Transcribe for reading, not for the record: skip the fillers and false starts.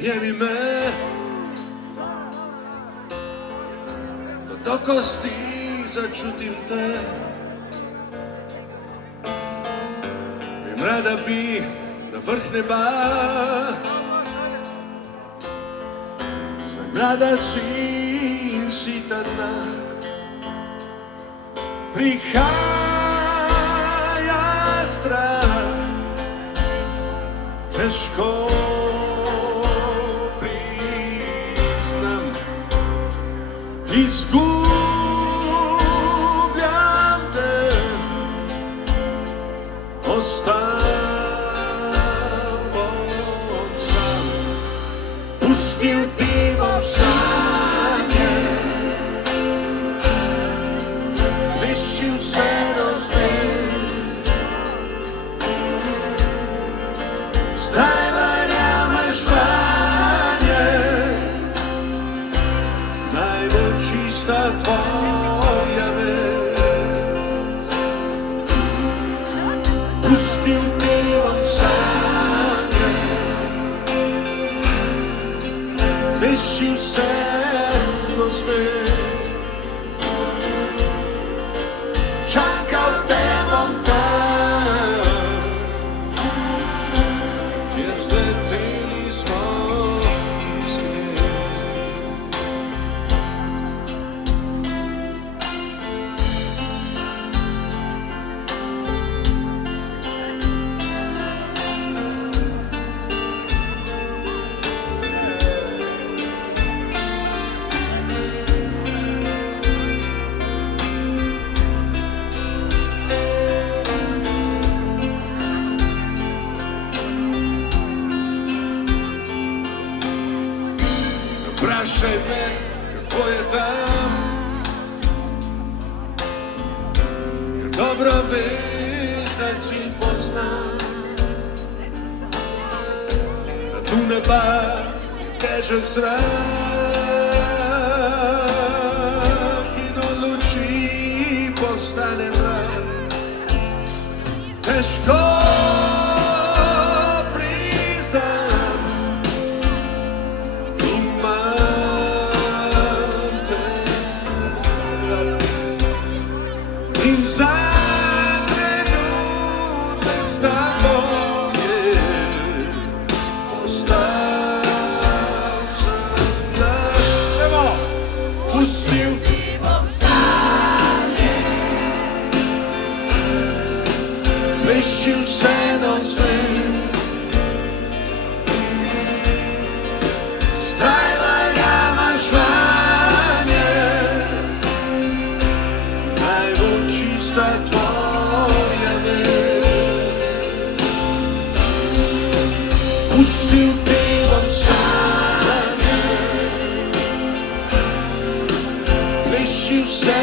Prijemi me do kosti, začutim te. Vem rada bi na vrh neba, znam rada si ta dna. Prihaja strah, teško priznam, izgubljam te, ostavom sam, pustim divom sanje, mišim se do zvijezd, stajvarjama žvanje, najbolj čista tvoja vest. Pustim divom sanje, mišim se do zvijezd, čakal te bom tam, jer zleteli smo iz zvijezd. Prašaj me kako je tam, jer dobro veš da cilj poznam. Na dnu neba težak zrak i od luči postane mrak. Teško i za trenutek s tobom je ostao sam glas. Evo, pustim divom sanje, mišim se do zvijezd, stajvarjama žvanje, čista tvoja vest. Pustim divom sanje, mišim se